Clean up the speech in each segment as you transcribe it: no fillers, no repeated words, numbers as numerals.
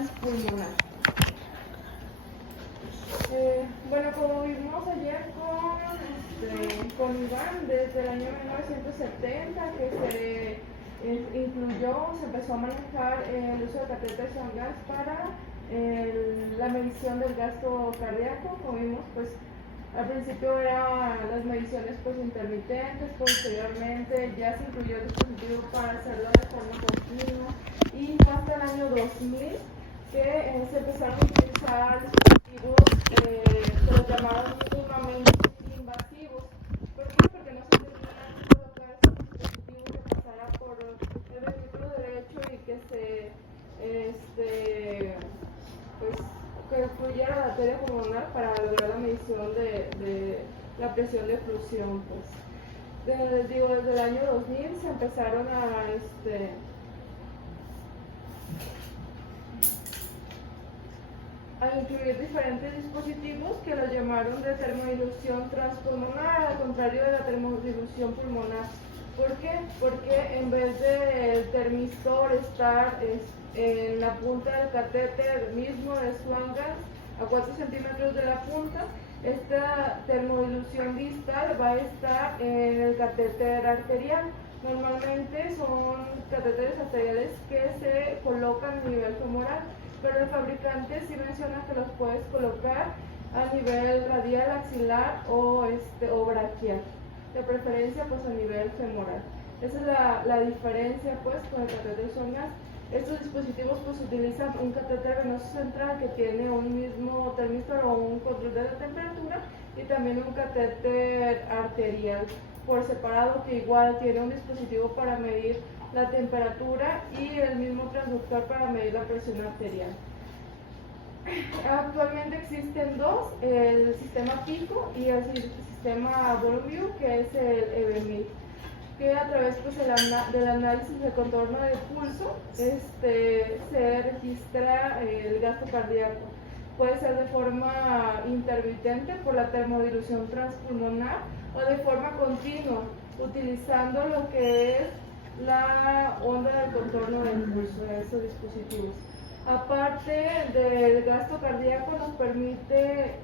transpulmonar. Bueno, como vimos ayer con Iván, desde el año 1970 que se empezó a manejar el uso de catéteres con gas para la medición del gasto cardíaco. Como vimos, pues al principio eran las mediciones pues intermitentes, posteriormente ya se incluyó el dispositivo para hacerlo de forma continua y fue hasta el año 2000 que se empezaron a utilizar dispositivos que los llamaron mínimamente invasivos. ¿Por qué? Porque no se tenía que colocar ese dispositivo que pasara por el ventrículo derecho y que que fluyera la arteria pulmonar para lograr la medición de la presión de eflusión. Pues. Desde el año 2000 se empezaron a incluir diferentes dispositivos que lo llamaron de termodilución transpulmonar, al contrario de la termodilución pulmonar. ¿Por qué? Porque en vez del termistor estar en la punta del catéter mismo de Swan-Ganz, a 4 centímetros de la punta, esta termodilución distal va a estar en el catéter arterial. Normalmente son catéteres arteriales que se colocan a nivel femoral, pero el fabricante sí menciona que los puedes colocar a nivel radial, axilar o braquial, de preferencia pues a nivel femoral. Esa es la diferencia pues con el catéter Swan-Ganz. Estos dispositivos pues utilizan un catéter venoso central que tiene un mismo termistor o un control de la temperatura y también un catéter arterial por separado que igual tiene un dispositivo para medir la temperatura y el mismo transductor para medir la presión arterial. Actualmente existen dos, el sistema PICO y el sistema Voluview, que es el EBMID, que a través pues, del análisis de contorno de pulso se registra el gasto cardíaco. Puede ser de forma intermitente por la termodilución transpulmonar o de forma continua, utilizando lo que es la onda del contorno del pulso de estos dispositivos. Aparte del gasto cardíaco, nos permite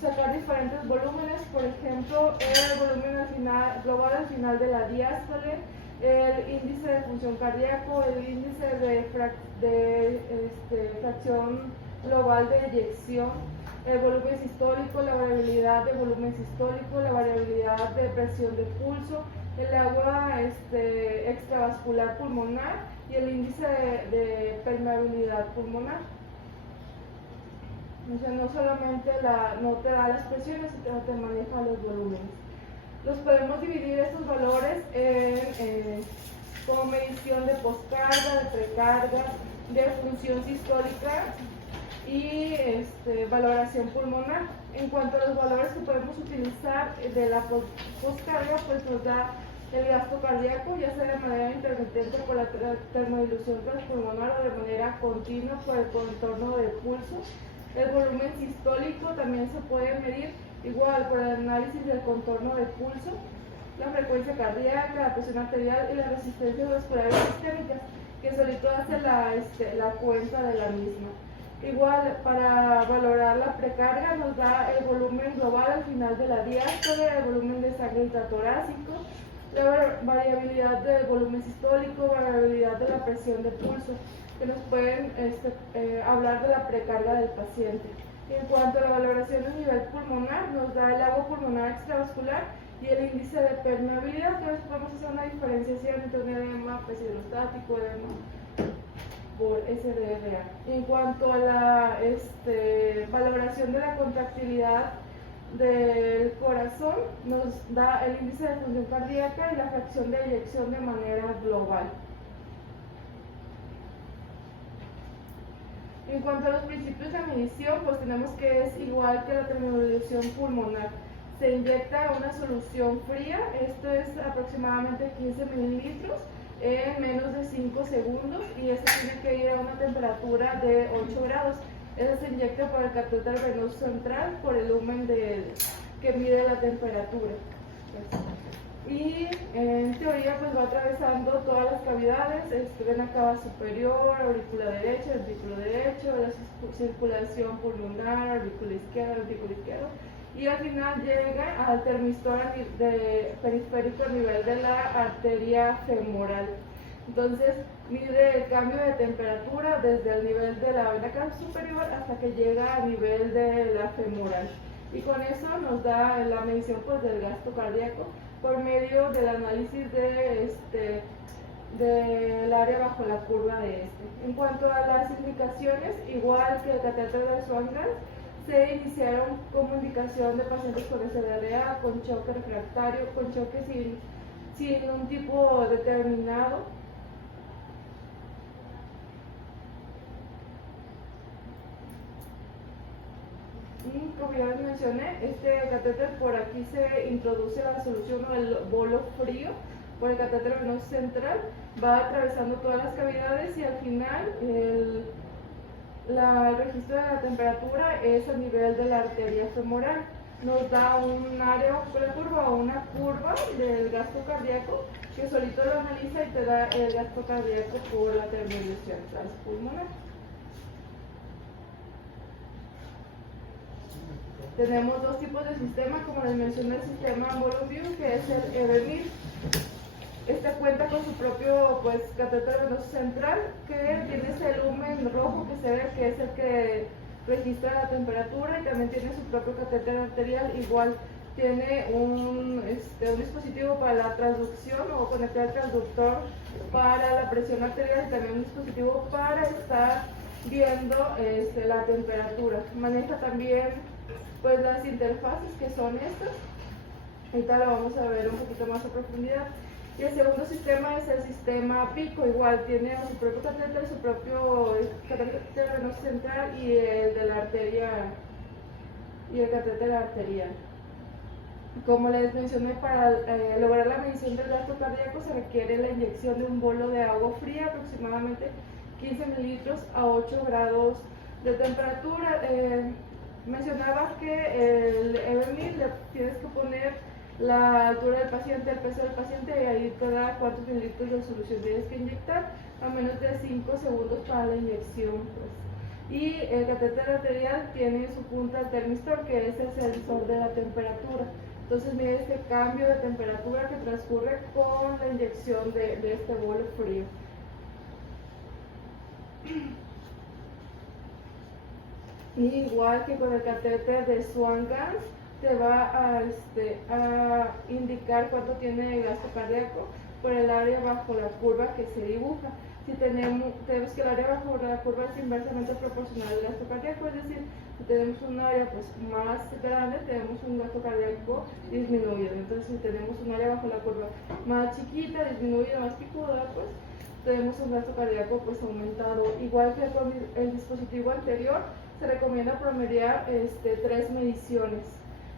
sacar diferentes volúmenes, por ejemplo, el volumen global al final de la diástole, el índice de función cardíaco, el índice de fracción global de eyección, el volumen sistólico, la variabilidad de volumen sistólico, la variabilidad de presión de pulso, el agua extravascular pulmonar y el índice de permeabilidad pulmonar. O sea, no solamente no te da las presiones, sino te maneja los volúmenes. Los podemos dividir estos valores como medición de poscarga, de precarga, de función sistólica y valoración pulmonar. En cuanto a los valores que podemos utilizar de la poscarga, pues nos da el gasto cardíaco, ya sea de manera intermitente por la termodilución transpulmonar o de manera continua por el contorno del pulso. El volumen sistólico también se puede medir igual por el análisis del contorno del pulso, la frecuencia cardíaca, la presión arterial y la resistencia vascular sistémica, que solito hace la cuenta de la misma. Igual, para valorar la precarga nos da el volumen global al final de la diástole, el volumen de sangre intratorácico, la variabilidad del volumen sistólico, variabilidad de la presión de pulso, que nos pueden hablar de la precarga del paciente. En cuanto a la valoración a nivel pulmonar, nos da el agua pulmonar extravascular y el índice de permeabilidad. Entonces podemos hacer una diferenciación entre un edema hidrostático, edema por SDRA. En cuanto a la valoración de la contractilidad del corazón, nos da el índice de función cardíaca y la fracción de eyección de manera global. En cuanto a los principios de medición, pues tenemos que es igual que la termodilución pulmonar. Se inyecta una solución fría, esto es aproximadamente 15 mililitros, en menos de 5 segundos y esto tiene que ir a una temperatura de 8 grados. Eso se inyecta por el catéter venoso central por el lumen que mide la temperatura. y en teoría pues va atravesando todas las cavidades, vena cava superior, aurícula derecha, ventrículo derecho, la circulación pulmonar, aurícula izquierda, ventrículo izquierdo, y al final llega al termistor periférico a nivel de la arteria femoral. Entonces mide el cambio de temperatura desde el nivel de la vena cava superior hasta que llega a nivel de la femoral. Y con eso nos da la medición pues, del gasto cardíaco por medio del análisis del área bajo la curva de este. En cuanto a las indicaciones, igual que el catéter de Swan-Ganz, se iniciaron como indicación de pacientes con SDRA, con choque refractario, con choque sin un tipo determinado. Y como ya les mencioné, este catéter por aquí se introduce la solución o el bolo frío por el catéter venoso central, va atravesando todas las cavidades y al final el registro de la temperatura es a nivel de la arteria femoral. Nos da un área bajo la curva o una curva del gasto cardíaco que solito lo analiza y te da el gasto cardíaco por la terminación transpulmonar. Tenemos dos tipos de sistema, como les mencioné, el sistema Volume, que es el EBMIR. Este cuenta con su propio catéter venoso central, que tiene ese lumen rojo que se ve que es el que registra la temperatura, y también tiene su propio catéter arterial. Igual tiene un dispositivo para la transducción o conectar el transductor para la presión arterial, y también un dispositivo para estar viendo la temperatura. Maneja también las interfaces, que son estas. Ahorita lo vamos a ver un poquito más a profundidad. Y el segundo sistema es el sistema PICO, igual tiene su propio catéter, su propio catéter venoso central y el de la arteria y el catéter arterial. Como les mencioné, para lograr la medición del gasto cardíaco se requiere la inyección de un bolo de agua fría, aproximadamente 15 mililitros a 8 grados de temperatura. Mencionaba que el EBMIR le tienes que poner la altura del paciente, el peso del paciente, y ahí te da cuántos mililitros de solución tienes que inyectar, a menos de 5 segundos para la inyección. Y el catéter arterial tiene su punta el termistor, que es el sensor de la temperatura. Entonces mide este cambio de temperatura que transcurre con la inyección de este bolo frío. Y igual que con el catéter de Swan-Ganz, te va a indicar cuánto tiene el gasto cardíaco por el área bajo la curva que se dibuja. Si tenemos que el área bajo la curva es inversamente proporcional al gasto cardíaco, es decir, si tenemos un área más grande, tenemos un gasto cardíaco disminuido. Entonces, si tenemos un área bajo la curva más chiquita, disminuida, más picuda, tenemos un gasto cardíaco aumentado. Igual que con el dispositivo anterior, se recomienda promediar 3 mediciones.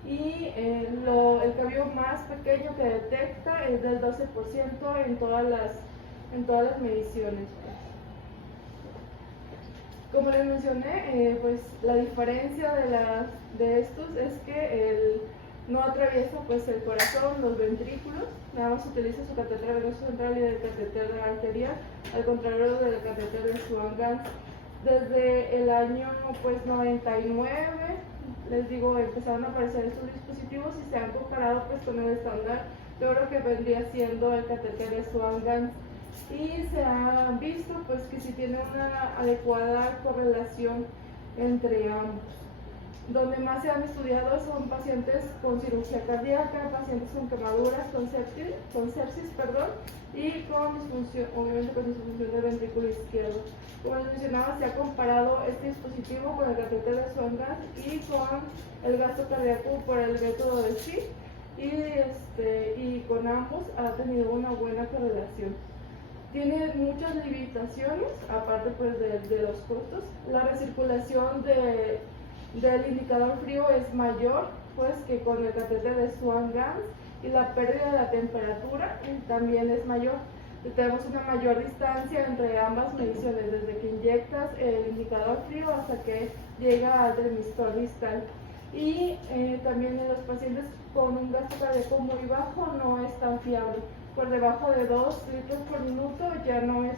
Y el cambio más pequeño que detecta es del 12% en todas las mediciones. Como les mencioné, la diferencia de estos es que no atraviesa el corazón, los ventrículos, nada más utiliza su catéter venoso central y el catéter arterial, al contrario del catéter de Swan-Ganz. Desde el año 99, les digo, empezaron a aparecer estos dispositivos y se han comparado con el estándar de oro que vendría siendo el catéter de Swan-Ganz, y se ha visto que sí tiene una adecuada correlación entre ambos. Donde más se han estudiado son pacientes con cirugía cardíaca, pacientes con quemaduras, con sepsis, y con disfunción, obviamente con disfunción del ventrículo izquierdo. Como les mencionaba, se ha comparado este dispositivo con el catéter de Swan-Ganz y con el gasto cardíaco por el método de SHI, y con ambos ha tenido una buena correlación. Tiene muchas limitaciones, aparte de los costos. La recirculación del indicador frío es mayor que con el catéter de Swan-Ganz, y la pérdida de la temperatura también es mayor. Tenemos una mayor distancia entre ambas mediciones, desde que inyectas el indicador frío hasta que llega al termistor distal. Y también en los pacientes con un gasto cardíaco muy bajo no es tan fiable. Por debajo de 2 litros por minuto ya no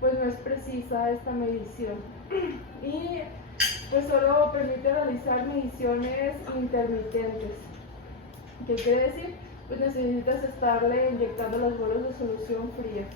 pues no es precisa esta medición. Y pues solo permite realizar mediciones intermitentes. ¿Qué quiere decir? Pues necesitas estarle inyectando los bolos de solución fría.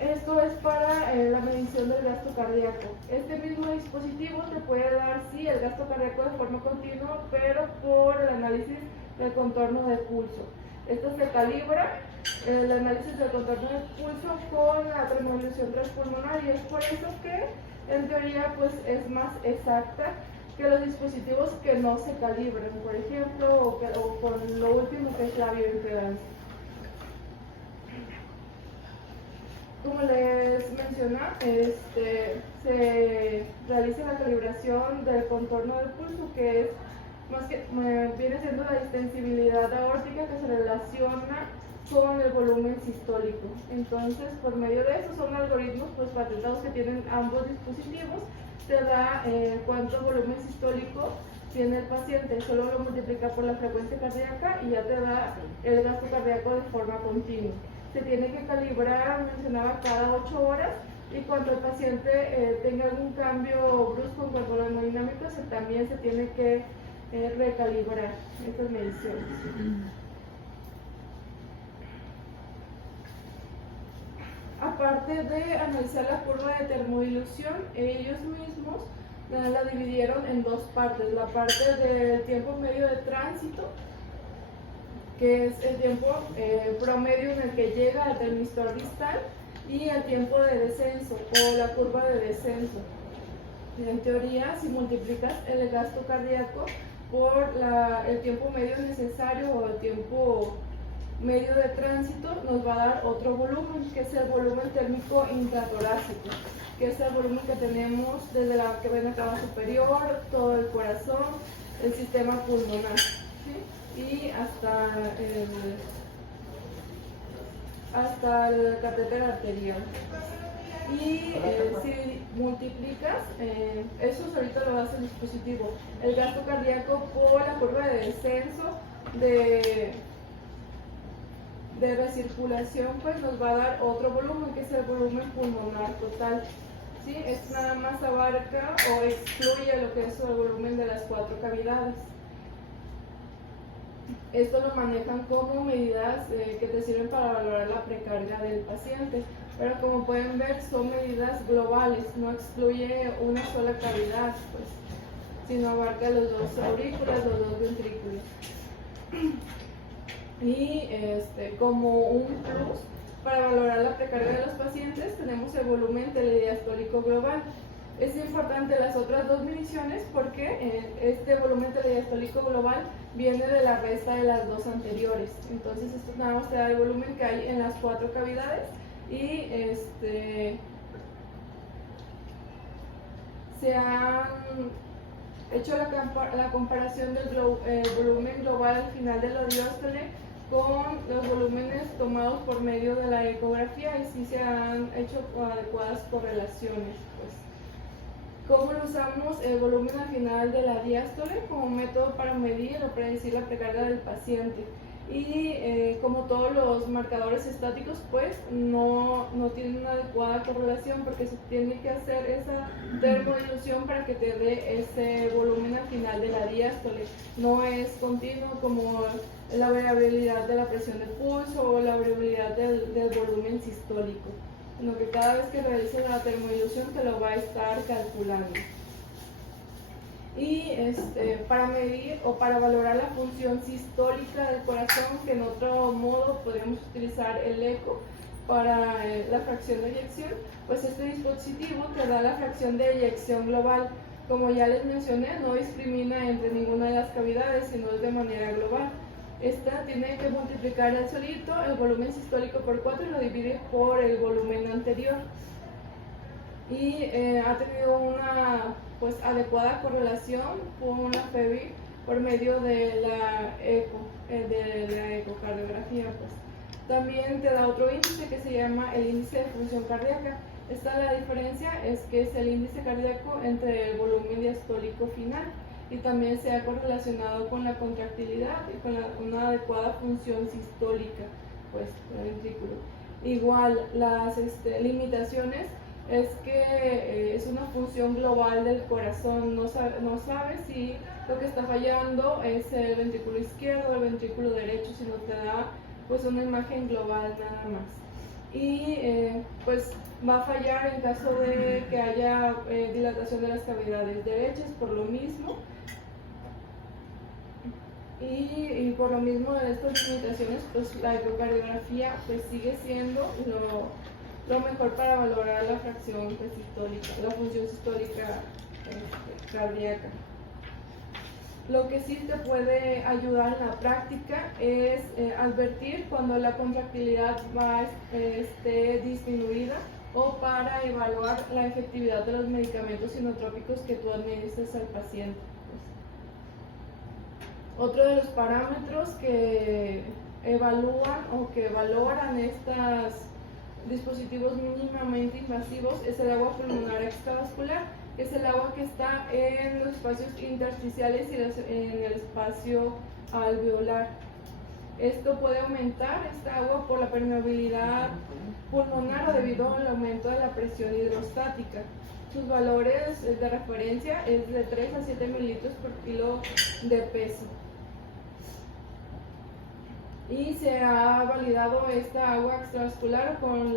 Esto es para la medición del gasto cardíaco. Este mismo dispositivo te puede dar, sí, el gasto cardíaco de forma continua, pero por el análisis del contorno de pulso. Esto se calibra, el análisis del contorno de pulso con la tremolución transpulmonar, y es por eso que en teoría pues es más exacta que los dispositivos que no se calibran, por ejemplo, o con lo último que es la bioimpedancia. Como les mencionaba, se realiza la calibración del contorno del pulso, que es más que viene siendo la distensibilidad aórtica, que se relaciona con el volumen sistólico. Entonces, por medio de eso, son algoritmos pues patentados que tienen ambos dispositivos. Te da cuánto volumen sistólico tiene el paciente, solo lo multiplica por la frecuencia cardíaca y ya te da el gasto cardíaco de forma continua. Se tiene que calibrar, mencionaba, cada 8 horas, y cuando el paciente tenga algún cambio brusco en cuanto a lo hemodinámico, también se tiene que recalibrar estas mediciones. Aparte de analizar la curva de termodilución, ellos mismos la dividieron en dos partes: la parte del tiempo medio de tránsito, que es el tiempo promedio en el que llega al termistor distal, y el tiempo de descenso o la curva de descenso. En teoría, si multiplicas el gasto cardíaco por el tiempo medio necesario o el tiempo medio de tránsito, nos va a dar otro volumen, que es el volumen térmico intratorácico, que es el volumen que tenemos desde la vena cava superior, todo el corazón, el sistema pulmonar, ¿sí? Y hasta el catéter arterial. Y si multiplicas, eso ahorita lo hace el dispositivo, el gasto cardíaco por la curva de descenso de recirculación, pues nos va a dar otro volumen, que es el volumen pulmonar total. ¿Sí? Esto nada más abarca o excluye lo que es el volumen de las 4 cavidades. Esto lo manejan como medidas que te sirven para valorar la precarga del paciente, pero como pueden ver son medidas globales, no excluye una sola cavidad, pues, sino abarca los 2 aurículas, los 2 ventrículos. Y como un plus para valorar la precarga de los pacientes, tenemos el volumen telediastólico global. Es importante las otras 2 mediciones porque este volumen telediastólico global viene de la resta de las 2 anteriores. Entonces esto nada más te da el volumen que hay en las 4 cavidades, y se han hecho la comparación del volumen global al final de la diástole con los volúmenes tomados por medio de la ecografía, y sí se han hecho adecuadas correlaciones, pues. ¿Cómo lo usamos el volumen al final de la diástole? Como método para medir o predecir la precarga del paciente. Y como todos los marcadores estáticos, pues no tienen una adecuada correlación, porque se tiene que hacer esa termodilución para que te dé ese volumen al final de la diástole. No es continuo como la variabilidad de la presión del pulso o la variabilidad del volumen sistólico, sino que cada vez que realices la termodilución te lo va a estar calculando. Y para medir o para valorar la función sistólica del corazón, que en otro modo podríamos utilizar el eco para la fracción de eyección, pues este dispositivo te da la fracción de eyección global. Como ya les mencioné, no discrimina entre ninguna de las cavidades, sino es de manera global. Esta tiene que multiplicar el solito el volumen sistólico por 4 y lo divide por el volumen anterior. Y ha tenido una adecuada correlación con la FEBI por medio de la ecocardiografía. Pues. También te da otro índice que se llama el índice de función cardíaca. La diferencia es que es el índice cardíaco entre el volumen diastólico final, y también se ha correlacionado con la contractilidad y con una adecuada función sistólica, pues, del ventrículo. Igual, las limitaciones es que es una función global del corazón, no sabe si lo que está fallando es el ventrículo izquierdo o el ventrículo derecho, sino te da pues una imagen global nada más. Y pues va a fallar en caso de que haya dilatación de las cavidades derechas por lo mismo. Y por lo mismo de estas limitaciones, pues la ecocardiografía pues sigue siendo lo mejor para valorar la fracción pues, sistólica, la función sistólica cardíaca. Lo que sí te puede ayudar en la práctica es advertir cuando la contractilidad esté disminuida o para evaluar la efectividad de los medicamentos sinotrópicos que tú administres al paciente. Otro de los parámetros que evalúan o que valoran estos dispositivos mínimamente invasivos es el agua pulmonar extravascular, que es el agua que está en los espacios intersticiales y en el espacio alveolar. Esto puede aumentar esta agua por la permeabilidad pulmonar o debido al aumento de la presión hidrostática. Sus valores de referencia es de 3 a 7 mililitros por kilo de peso. Y se ha validado esta agua extravascular con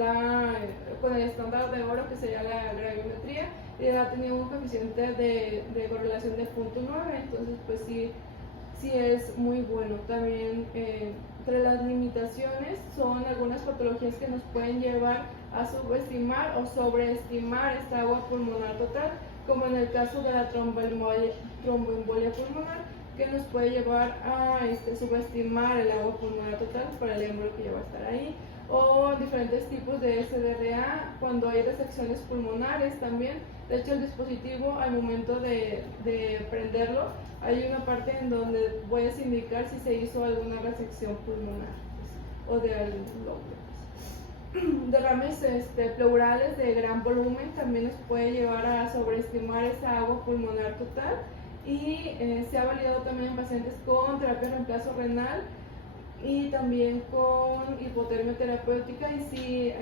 el estándar de oro, que sería la graviometría, y ha tenido un coeficiente de correlación de 0.9, entonces pues sí es muy bueno. También entre las limitaciones son algunas patologías que nos pueden llevar a subestimar o sobreestimar esta agua pulmonar total, como en el caso de la tromboembolia pulmonar, que nos puede llevar a subestimar el agua pulmonar total para el émbolo que ya va a estar ahí, o diferentes tipos de SDRA cuando hay resecciones pulmonares también. De hecho, el dispositivo, al momento de prenderlo, hay una parte en donde puedes indicar si se hizo alguna resección pulmonar pues, o de algún lóbulo. Derrames pleurales de gran volumen también nos puede llevar a sobreestimar esa agua pulmonar total. Y se ha validado también en pacientes con terapia de reemplazo renal y también con hipotermia terapéutica, y sí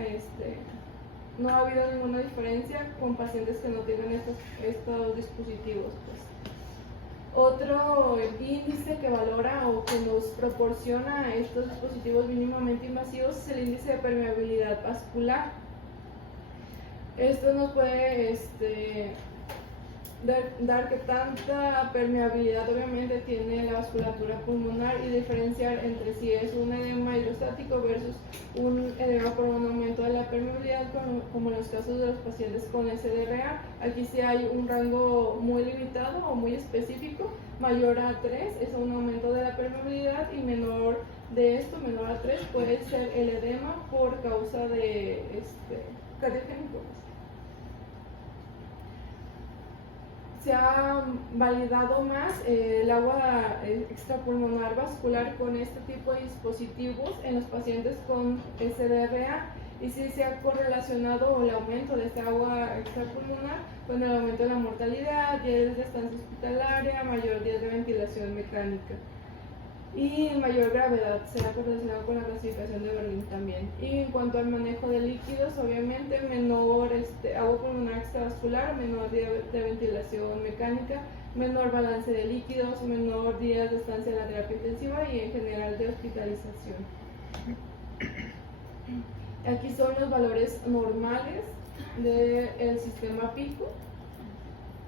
no ha habido ninguna diferencia con pacientes que no tienen estos dispositivos. Pues. Otro índice que valora o que nos proporciona estos dispositivos mínimamente invasivos es el índice de permeabilidad vascular. Esto nos puede dar que tanta permeabilidad obviamente tiene la vasculatura pulmonar y diferenciar entre si es un edema hidrostático versus un edema por un aumento de la permeabilidad, como en los casos de los pacientes con SDRA. Aquí sí hay un rango muy limitado o muy específico. Mayor a 3 es un aumento de la permeabilidad, y menor de esto, menor a 3, puede ser el edema por causa de cardiogénico. Se ha validado más el agua extrapulmonar vascular con este tipo de dispositivos en los pacientes con SDRA, y sí se ha correlacionado el aumento de esta agua extrapulmonar con el aumento de la mortalidad, días de estancia hospitalaria, mayor días de ventilación mecánica y mayor gravedad. Se ha correlacionado con la clasificación de Berlín también. Y en cuanto al manejo de líquidos, obviamente menor agua pulmonar extravascular, menor día de ventilación mecánica, menor balance de líquidos, menor días de estancia en la terapia intensiva y en general de hospitalización. Aquí son los valores normales del sistema PICO,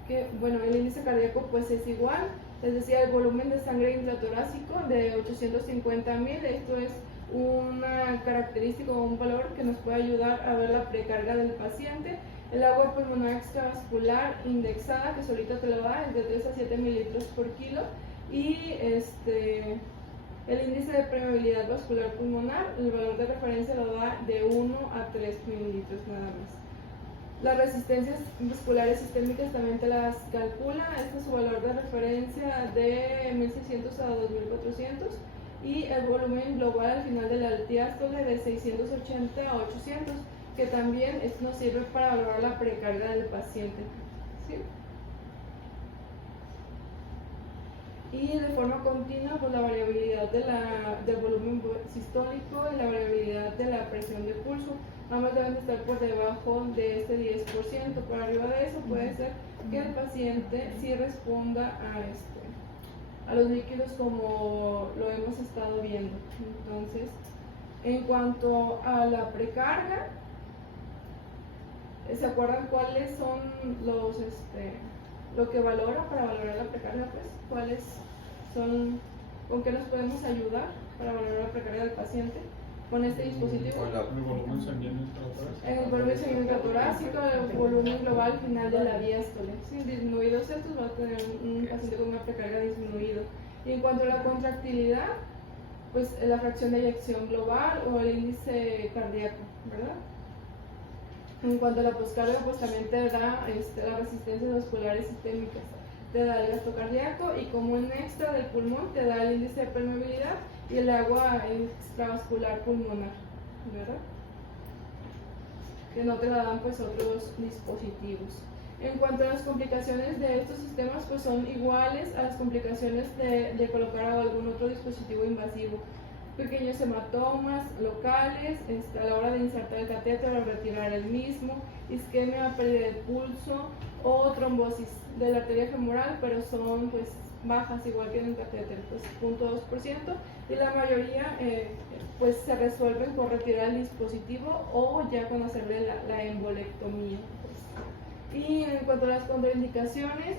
que bueno, el índice cardíaco pues es igual. Les decía, el volumen de sangre intratorácico de 850.000, esto es una característica o un valor que nos puede ayudar a ver la precarga del paciente. El agua pulmonar extravascular indexada, que solita te lo da, es de 3 a 7 mililitros por kilo. Y el índice de permeabilidad vascular pulmonar, el valor de referencia lo da de 1 a 3 mililitros nada más. Las resistencias vasculares sistémicas también te las calcula. Este es su valor de referencia de 1600 a 2400, y el volumen global al final de la diástole de 680 a 800, que también esto nos sirve para valorar la precarga del paciente. ¿Sí? Y de forma continua, pues la variabilidad del volumen sistólico y la variabilidad de la presión de pulso, ambas deben estar por debajo de este 10%. Por arriba de eso puede ser que el paciente sí responda a los líquidos como lo hemos estado viendo. Entonces, en cuanto a la precarga, ¿se acuerdan cuáles son lo que valora para valorar la precarga? Pues, ¿cuáles son, con qué nos podemos ayudar para valorar la precarga del paciente con este dispositivo? El volumen sanguíneo intratorácico. El volumen sanguíneo intratorácico, el volumen global final de la diástole. Si disminuidos estos, va a tener un paciente con una precarga disminuido. Y en cuanto a la contractilidad, pues la fracción de eyección global o el índice cardíaco, ¿verdad? En cuanto a la poscarga, pues también te da las resistencias vasculares sistémicas, te da el gasto cardíaco y como un extra del pulmón te da el índice de permeabilidad y el agua extravascular pulmonar, ¿verdad? Que no te la dan pues otros dispositivos. En cuanto a las complicaciones de estos sistemas, pues son iguales a las complicaciones de colocar algún otro dispositivo invasivo. Pequeños hematomas locales a la hora de insertar el catéter o retirar el mismo, isquemia, pérdida de pulso o trombosis de la arteria femoral, pero son pues bajas igual que en el catéter, pues 0.2%, y la mayoría pues se resuelven con retirar el dispositivo o ya con hacerle la embolectomía. Y en cuanto a las contraindicaciones,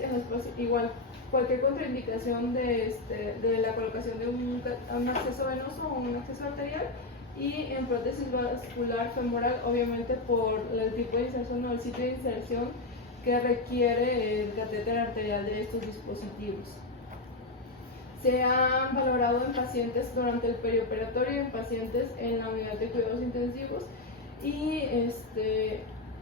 igual cualquier contraindicación de la colocación de un acceso venoso o un acceso arterial, y en prótesis vascular femoral, obviamente por el tipo de inserción o el sitio de inserción que requiere el catéter arterial de estos dispositivos. Se han valorado en pacientes durante el perioperatorio y en pacientes en la unidad de cuidados intensivos, y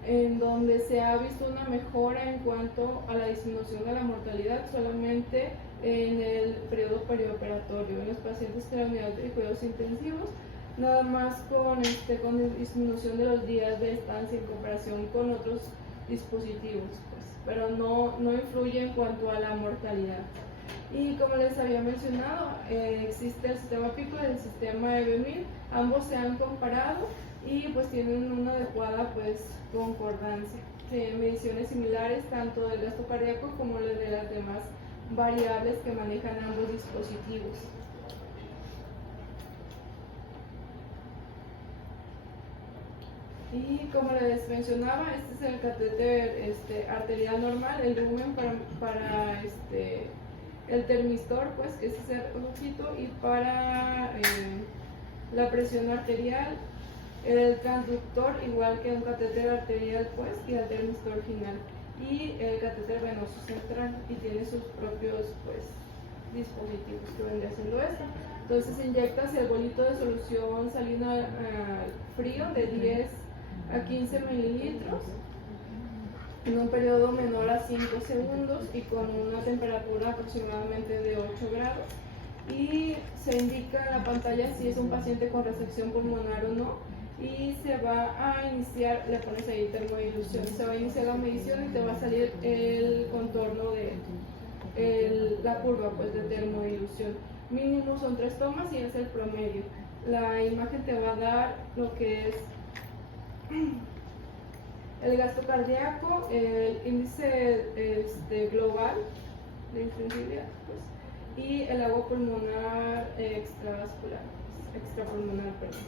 en donde se ha visto una mejora en cuanto a la disminución de la mortalidad solamente en el periodo perioperatorio, en los pacientes de la unidad de cuidados intensivos, nada más con disminución de los días de estancia en comparación con otros dispositivos, pues, pero no influye en cuanto a la mortalidad. Y como les había mencionado, existe el sistema PICO y el sistema EB1000, ambos se han comparado y pues tienen una adecuada pues concordancia. Mediciones similares tanto del gasto cardíaco como de las demás variables que manejan ambos dispositivos. Y como les mencionaba, este es el catéter arterial normal, el lumen para el termistor, pues que es ese ojito, y para la presión arterial, el transductor igual que un catéter arterial, pues, y el termistor final, y el catéter venoso central, y tiene sus propios pues dispositivos que vendría haciendo esto. Entonces inyectas el bolito de solución salina frío de 10 a 15 mililitros en un periodo menor a 5 segundos y con una temperatura aproximadamente de 8 grados, y se indica en la pantalla si es un paciente con resección pulmonar o no, y se va a iniciar, le pones ahí termodilución, se va a iniciar la medición y te va a salir el contorno de la curva pues de termodilución. Mínimo son 3 tomas y es el promedio. La imagen te va a dar lo que es el gasto cardíaco, el índice global de insensibilidad, pues, y el agua pulmonar extravascular, extrapulmonar, perdón,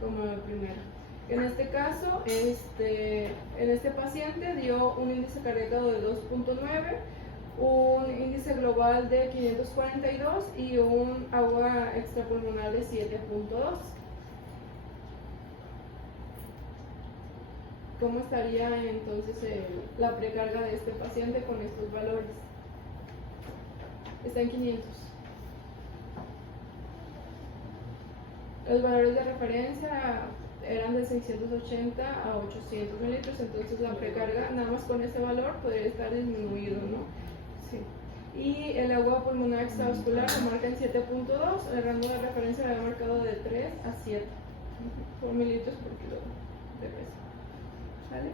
como el primero. En este caso, en este paciente dio un índice cardíaco de 2.9, un índice global de 542 y un agua extrapulmonar de 7.2. ¿Cómo estaría entonces la precarga de este paciente con estos valores? Está en 500. Los valores de referencia eran de 680 a 800 mililitros, entonces la precarga nada más con ese valor podría estar disminuido, ¿no? Sí. Y el agua pulmonar extravascular lo marca en 7.2, el rango de referencia lo había marcado de 3 a 7 por mililitros por kilo de peso. ¿Vale?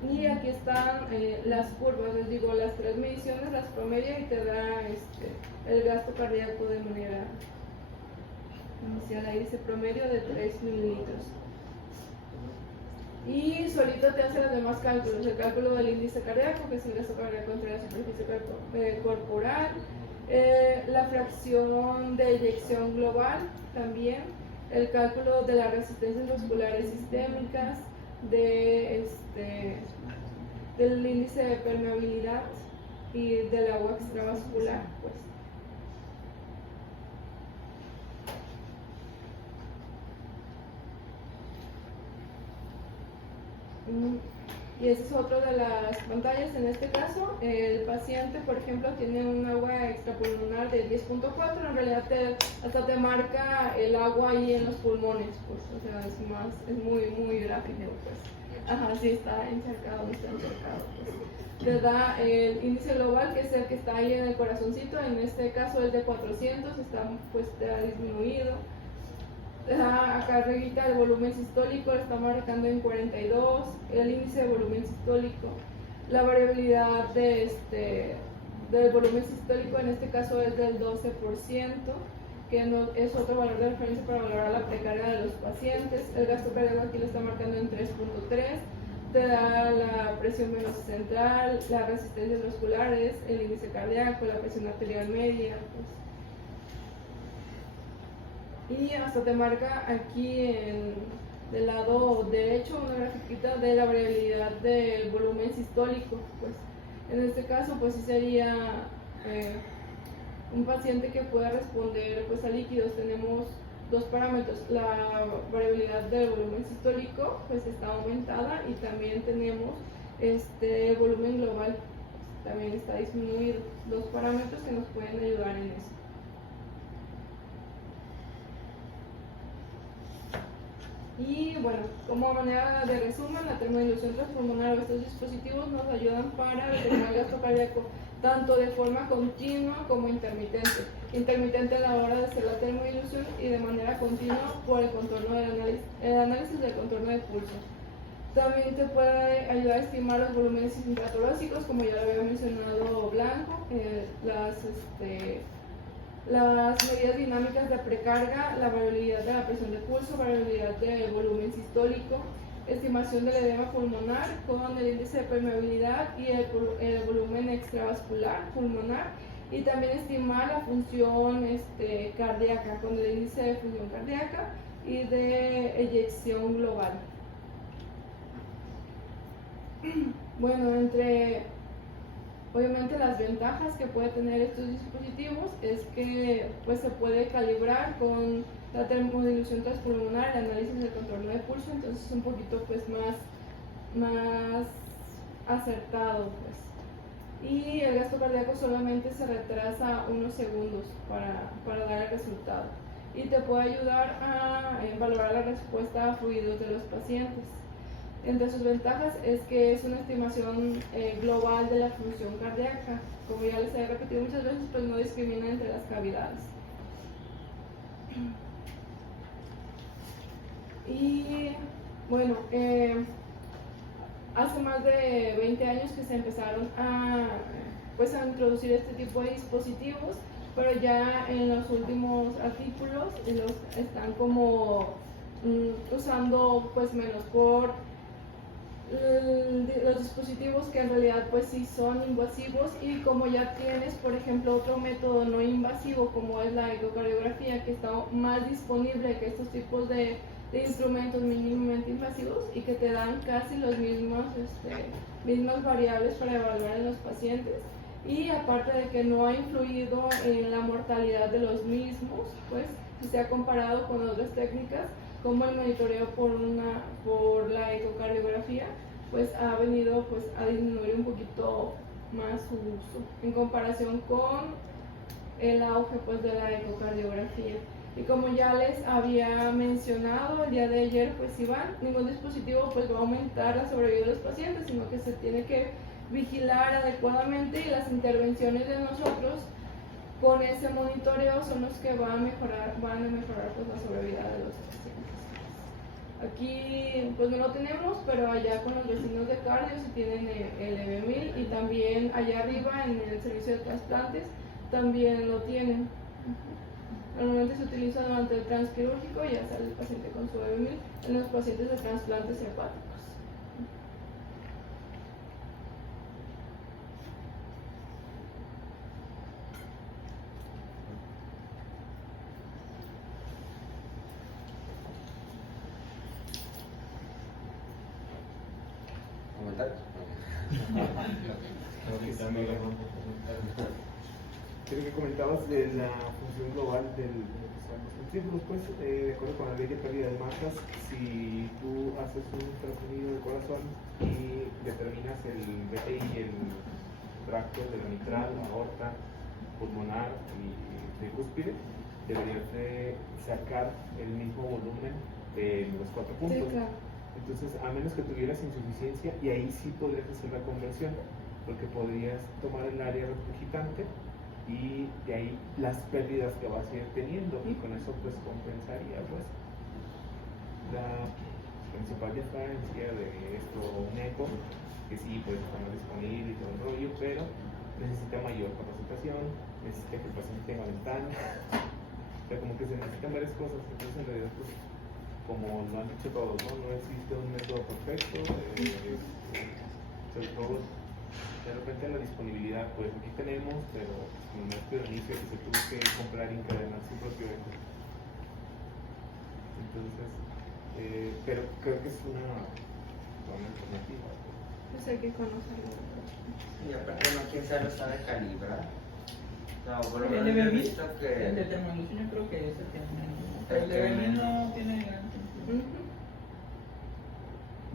Y aquí están las curvas, les digo, las 3 mediciones, las promedia y te da el gasto cardíaco de manera inicial. Ahí dice promedio de 3 mililitros. Y solito te hace los demás cálculos, el cálculo del índice cardíaco, que es el gasto cardíaco entre la superficie corporal, la fracción de eyección global también, el cálculo de las resistencias vasculares sistémicas, del índice de permeabilidad y del agua extravascular, pues. Y ese es otro de las pantallas. En este caso, el paciente, por ejemplo, tiene un agua extrapulmonar de 10.4, en realidad hasta te marca el agua ahí en los pulmones, pues, o sea, es muy gráfico, pues. Ajá, sí, está encharcado, no está encharcado, pues. Te da el índice global, que es el que está ahí en el corazoncito, en este caso es de 400, pues te ha disminuido. Acá arribita el volumen sistólico lo está marcando en 42, el índice de volumen sistólico, la variabilidad del volumen sistólico en este caso es del 12%, que no, es otro valor de referencia para valorar la precarga de los pacientes. El gasto cardíaco aquí lo está marcando en 3.3, te da la presión venosa central, las resistencias vasculares, el índice cardíaco, la presión arterial media, pues. Y hasta te marca aquí del lado derecho una grafiquita de la variabilidad del volumen sistólico, pues. En este caso pues sí sería un paciente que pueda responder pues a líquidos. Tenemos dos parámetros: la variabilidad del volumen sistólico pues está aumentada, y también tenemos el volumen global, pues, también está disminuido. Dos parámetros que nos pueden ayudar en eso. Y bueno, como manera de resumen, la termodilución transpulmonar o estos dispositivos nos ayudan para determinar el gasto cardíaco tanto de forma continua como intermitente. Intermitente a la hora de hacer la termodilución y de manera continua por el contorno del análisis del contorno de pulso. También te puede ayudar a estimar los volúmenes intratorásicos, como ya lo había mencionado Blanco, las medidas dinámicas de precarga, la variabilidad de la presión de pulso, variabilidad del volumen sistólico, estimación del edema pulmonar con el índice de permeabilidad y el volumen extravascular pulmonar, y también estimar la función cardíaca con el índice de función cardíaca y de eyección global. Bueno, obviamente las ventajas que puede tener estos dispositivos es que pues se puede calibrar con la termodilución transpulmonar, el análisis del contorno de pulso, entonces es un poquito pues más acertado, pues. Y el gasto cardíaco solamente se retrasa unos segundos para dar el resultado, y te puede ayudar a valorar la respuesta a fluidos de los pacientes. Entre sus ventajas es que es una estimación global de la función cardíaca. Como ya les he repetido muchas veces, pues no discrimina entre las cavidades. Y bueno, hace más de 20 años que se empezaron a introducir este tipo de dispositivos, pero ya en los últimos artículos los están como usando pues menos por los dispositivos que en realidad pues sí son invasivos. Y como ya tienes, por ejemplo, otro método no invasivo como es la ecocardiografía, que está más disponible que estos tipos de instrumentos mínimamente invasivos y que te dan casi los mismas variables para evaluar en los pacientes, y aparte de que no ha influido en la mortalidad de los mismos, pues si se ha comparado con otras técnicas como el monitoreo por la ecocardiografía, pues ha venido pues a disminuir un poquito más su uso en comparación con el auge pues de la ecocardiografía. Y como ya les había mencionado el día de ayer, pues ningún dispositivo pues va a aumentar la sobrevida de los pacientes, sino que se tiene que vigilar adecuadamente, y las intervenciones de nosotros con ese monitoreo son los que van a mejorar pues la sobrevida de los pacientes. Aquí pues no lo tenemos, pero allá con los vecinos de cardio sí tienen el EB1000 y también allá arriba en el servicio de trasplantes también lo tienen. Normalmente se utiliza durante el transquirúrgico y ya sale el paciente con su EB1000 en los pacientes de trasplantes hepáticos. ¿Comentarios? Creo que comentabas de la función global del músculos, pues, de acuerdo con la ley de pérdida de masas, si tú haces un ultrasonido del corazón y determinas el BTI, el tracto de la mitral, la aorta, pulmonar y de cúspide, deberías de sacar el mismo volumen de los 4 puntos. Sí, claro. Entonces, a menos que tuvieras insuficiencia, y ahí sí podrías hacer la conversión, porque podrías tomar el área regurgitante y de ahí las pérdidas que vas a ir teniendo, y con eso pues compensaría pues la principal diferencia de esto, un eco, que sí pues está más disponible y todo el rollo, pero necesita mayor capacitación, necesita que el paciente tenga ventana, o sea, como que se necesitan varias cosas. Entonces en realidad pues, como lo han dicho todos, no existe un método perfecto, sobre todo de repente la disponibilidad, pues aquí tenemos, pero con un estudio de inicio que se tuvo que comprar y encadenar su propio eco. Entonces, pero creo que es una alternativa. Pues hay que conocerlo. Y aparte no, quién sabe calibrar. No, pero El he de visto que... el de termodilución yo creo que es el que menos. El El que de menos. no tiene gran sentido.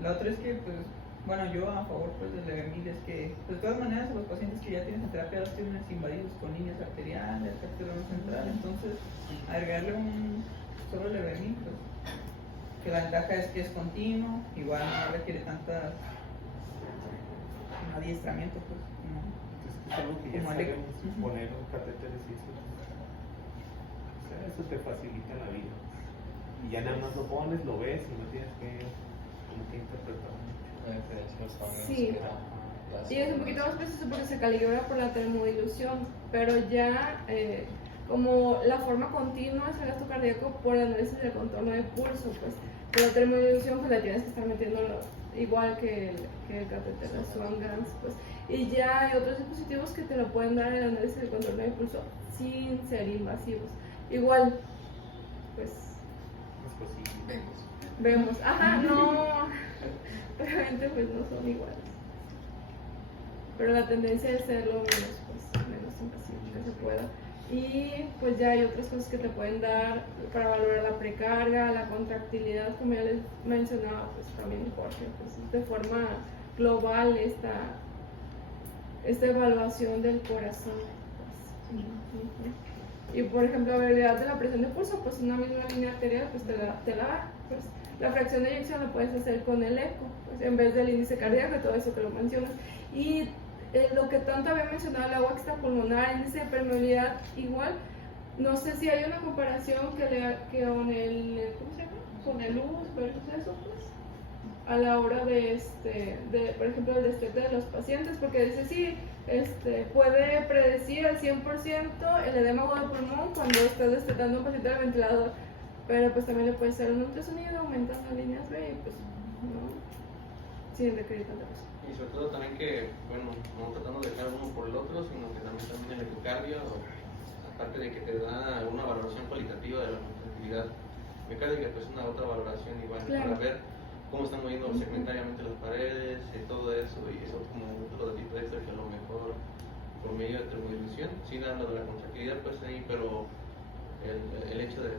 La otra es que, pues, bueno, yo a favor pues del EBMID es que, pues, de todas maneras, a los pacientes que ya tienen terapia los tienen invadidos con líneas arteriales, cardiólogo central, entonces, agregarle solo el EBMID, pues, que la ventaja es que es continuo, igual no requiere tantas adiestramiento, pues, no. Entonces, es algo que ya Como sabemos, Ujú. poner un catéteres y eso. O sea, eso te facilita la vida. Y ya nada más lo pones, lo ves y no tienes que, como que interpretar mucho. Sí. Y es un poquito más preciso porque se calibra por la termodilución, pero ya como la forma continua es el gasto cardíaco por análisis de contorno de pulso, pues, pero la termodilución pues la tienes que estar metiendo igual que el catéter, la Swan-Ganz, pues, y ya hay otros dispositivos que te lo pueden dar el análisis de contorno de pulso sin ser invasivos. Igual, pues, Es posible. vemos, ajá, no, realmente pues no son iguales. Pero la tendencia es ser lo menos invasivo que se pueda. Y pues ya hay otras cosas que te pueden dar para valorar la precarga, la contractilidad, como ya les mencionaba, pues también Jorge, pues de forma global esta evaluación del corazón. Pues. Y por ejemplo, la variabilidad de la presión de pulso, pues una misma línea arterial, pues te la da. Pues, la fracción de eyección la puedes hacer con el eco, pues, en vez del índice cardíaco y todo eso que lo mencionas. Y lo que tanto había mencionado, el agua extrapulmonar, índice de permeabilidad, igual, no sé si hay una comparación que con el, ¿cómo se llama? Con el luz versus eso, pues, a la hora de por ejemplo, el destete de los pacientes, porque dice, sí, puede predecir al 100% el edema agudo de pulmón cuando estás destetando a un paciente del ventilador, pero pues también le puede hacer un ultrasonido aumentando líneas B y pues, no, sin requerir tanta cosa. Y sobre todo también que, bueno, no tratando de dejar uno por el otro, sino que también el ecocardio, aparte de que te da una valoración cualitativa de la actividad mecánica, pues una otra valoración igual, Claro. para ver cómo están moviendo segmentariamente las paredes y todo eso, y eso como otro datito extra que a lo mejor por medio de termodilución, sí dando de la contractilidad, pues ahí, pero el hecho de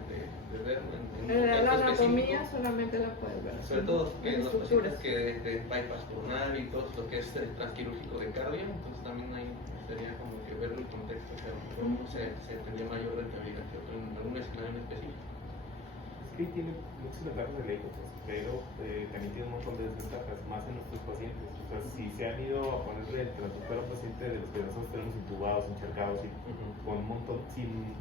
ver La anatomía solamente la puedes ver. sobre todo las en los estructuras. pacientes que de bypass pulmonar y todo lo que es el transquirúrgico de cardio, entonces también ahí sería como que ver el contexto, pero cómo se tendría mayor rentabilidad que otro en algún escenario en específico. Es que tiene muchas ventajas del eco, pues, pero también tiene un montón de desventajas, más en nuestros pacientes. O sea, si se han ido a ponerle el transductor a un paciente de los que nosotros tenemos intubados, encharcados y con un montón, sin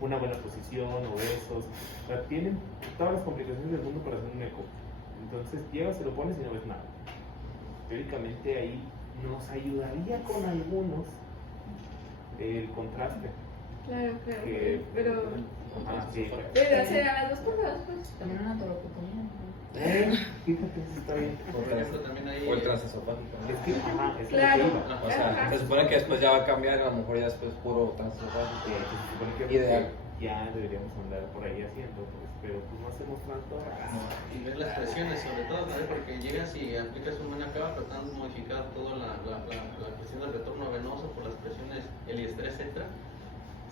una buena posición, obesos, o sea, tienen todas las complicaciones del mundo para hacer un eco. Entonces llegas, se lo pones y no ves nada. Teóricamente ahí nos ayudaría con algunos el contraste. Claro, Que- pero Sí. pero hacer a las dos cosas, pues. También una torocotomía. Fíjate, eso está bien. Por ejemplo, también hay O el transesofágico. Es que, es Claro. lo que iba. O sea, Ajá. se supone que después ya va a cambiar, a lo mejor ya después puro Que transesofágico. se supone que Ideal. ya deberíamos andar por ahí haciendo, pues, pero pues no hacemos tanto. y ver las presiones, sobre todo, ¿sabes? Porque llegas y aplicas un buen acaba tratando de modificar toda la presión del retorno venoso por las presiones, el estrés, etc.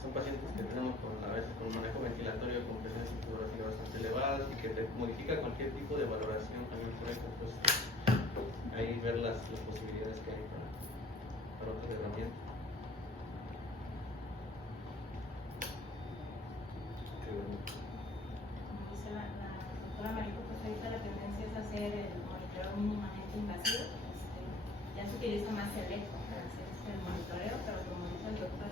Son pacientes que tenemos a veces con manejo ventilatorio con presiones intubatorias bastante elevadas y que te modifica cualquier tipo de valoración también por eso. Pues ahí ver las posibilidades que hay para otras herramientas. Como dice la doctora Mariko, pues ahorita la tendencia es hacer el monitoreo mínimamente invasivo. Ya se utiliza más el eco para hacer el monitoreo, pero como dice el doctor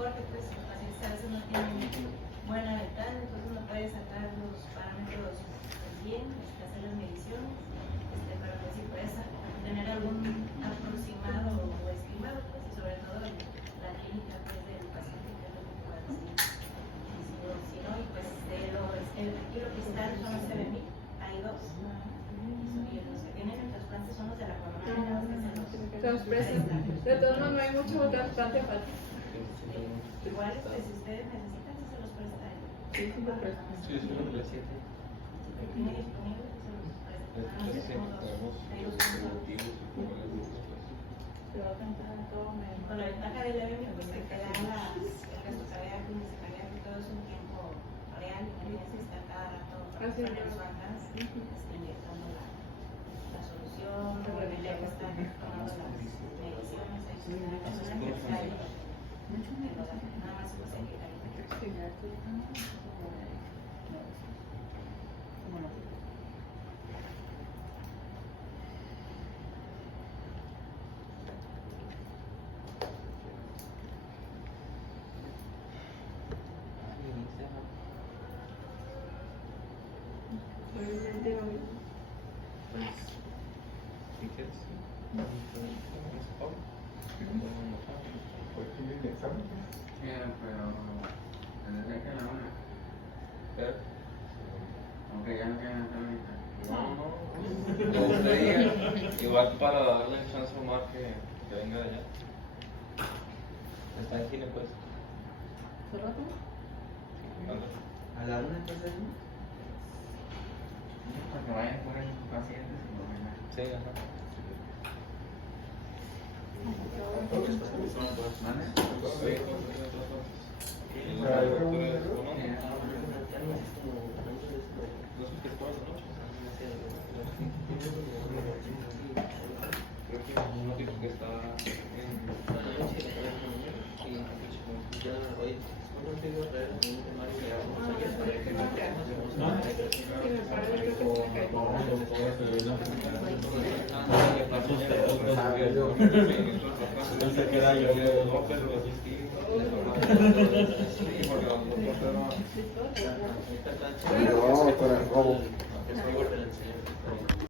Jorge, pues los pacientes a veces no tienen buena ventana, entonces no puede sacar los parámetros bien, hacer las mediciones, pero pues si puedes tener algún aproximado o estimado, pues, y sobre todo la clínica pues, del paciente, que es lo que pueda decir. Si no, y pues el cristal son los CBMI, hay dos. Y los que tienen el trasplante son los de la coronaria, los que se los Transpresos. De todos modos, no hay mucho trasplante hepático. igual, pues, si ustedes necesitan, se los presta él. Sí, sí, lo presto. Sí, es una de las 7. Si tiene disponible, se los presta. Nada más es como dos. Ahí los vamos a- Con la ventaja del EBM, pues te queda el gasto cardíaco, y todo es un tiempo real, y no tienes que estar cada rato para Así es. poner su atrás, inyectando la solución, o el ya que está tomando las mediciones, hay que tener una persona que está ahí, nada más pues hay que calificar. Obviamente lo mismo. Si quieres. Pues sí, el examen. Pero desde que la una. Aunque ya no quedan ahorita. No, como usted diga. Igual para darle chance a Omar que venga de allá. Está en cine, pues. Anda. A la una entonces, ¿no? Para que vayan por el paciente y lo vengan. Sí, ajá. ¿Vale? Sí, O sea, yo creo que- No sé qué puede, ¿no? Creo que uno dijo que está Entonces queda yo. No, pero asistí. Ahorita está- No, pero el robo. Es muy bueno el enseñanza.